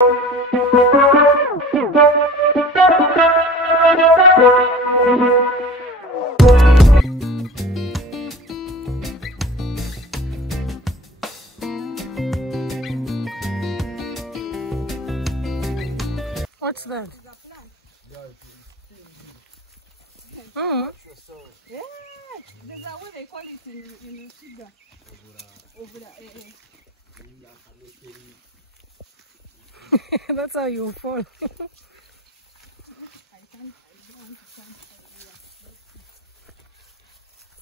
What's that? Oh. Yeah, there's a what they call it in sugar. Over That's how you fall.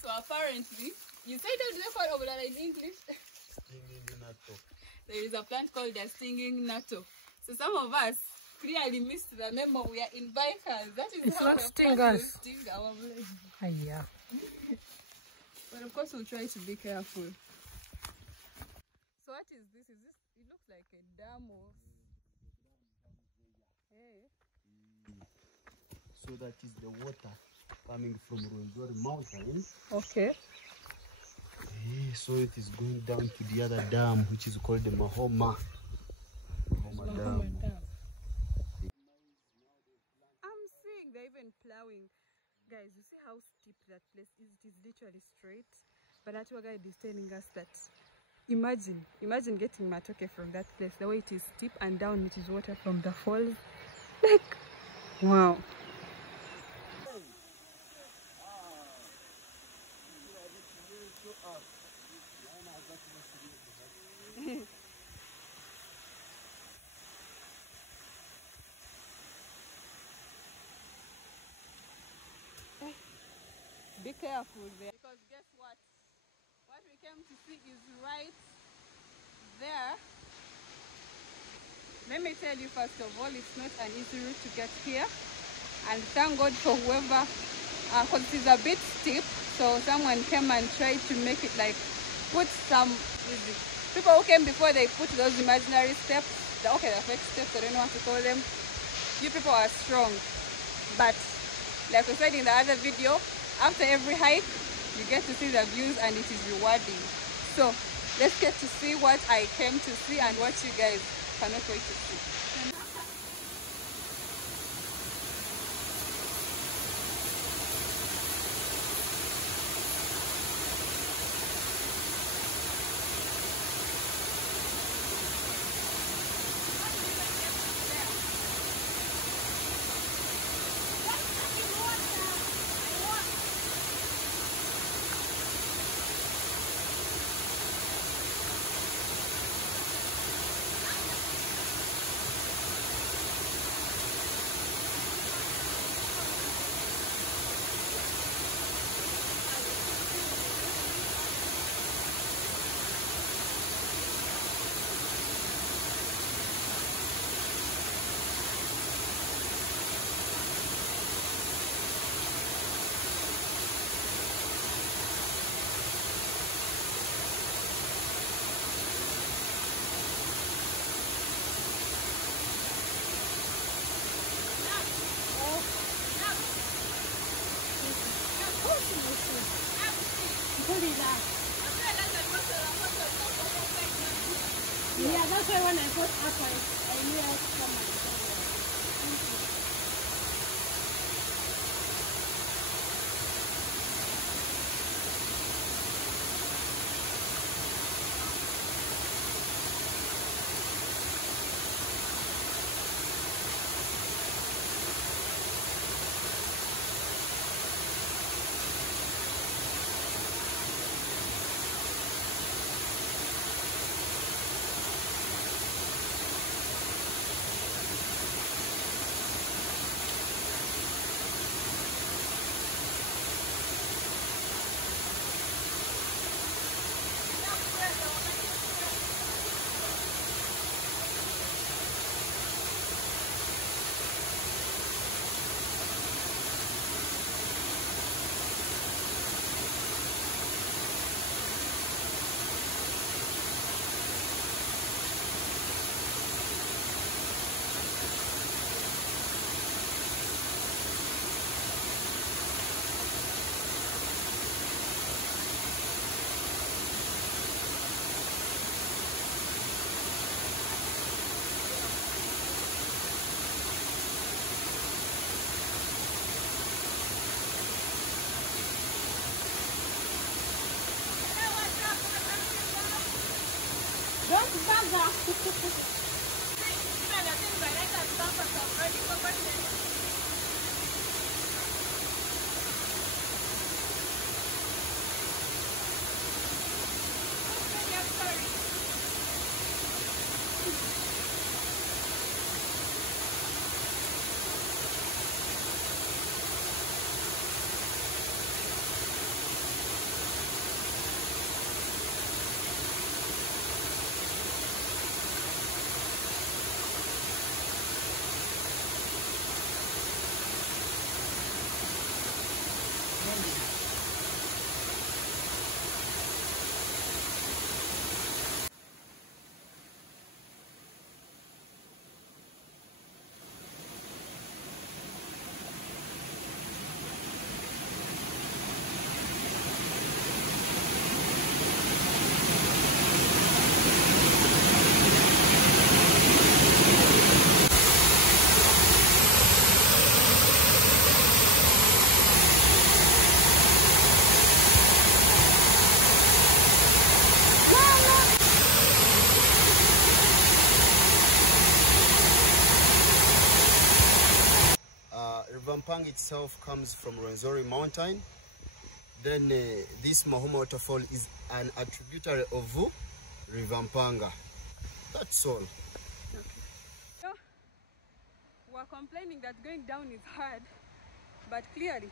So apparently, you said how do they call over there in English? Stinging natto. There is a plant called a stinging natto. So some of us clearly missed the memo. We are in bikers. That is It's how not the sting plant us. will sting our legs. Yeah. But of course, we'll try to be careful. So what is this? Is this? It looks like a dam or. Hey. So that is the water coming from Rweihamba mountain. Okay. So it is going down to the other dam, which is called the Mahoma Dam. I'm seeing they're even plowing. Guys, you see how steep that place is? It is literally straight. But that tour guide is telling us that imagine getting matoke from that place. The way it is steep and down it is water from the falls. Like, wow. Be careful there. Because guess what? What we came to see is right there. Let me tell you first of all, it's not an easy route to get here. And thank God for whoever, because it is a bit steep. So someone came and tried to make it like, put some, people who came before they put those imaginary steps. Okay, the fake steps, I don't know what to call them. You people are strong. But like we said in the other video, after every hike, you get to see the views and it is rewarding. So let's get to see what I came to see and what you guys cannot wait to see. Yeah, that's why when I got up, I knew I was coming. Rweihamba itself comes from Rwenzori mountain. Then this Mahoma waterfall is a tributary of Rweihamba. That's all. Okay. So, we're complaining that going down is hard, but clearly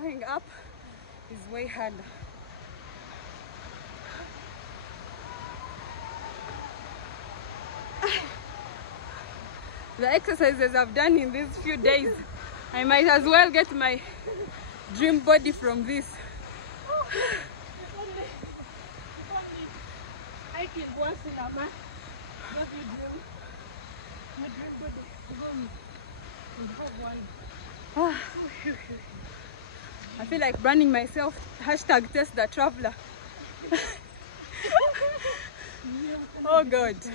going up is way harder. The exercises I've done in these few days, I might as well get my dream body from this. I can once in a month. What you do? My dream body. I feel like branding myself hashtag Tess the traveler. Oh God. So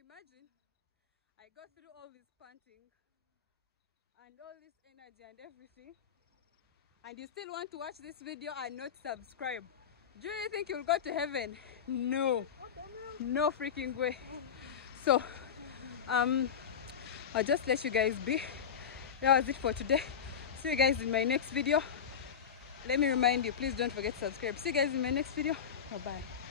imagine I go through all this panting and all this energy and everything, and you still want to watch this video and not subscribe. Do you think you'll go to heaven? No. No freaking way. So I'll just let you guys be. That was it for today. See you guys in my next video. Let me remind you, please don't forget to subscribe. See you guys in my next video. Bye bye.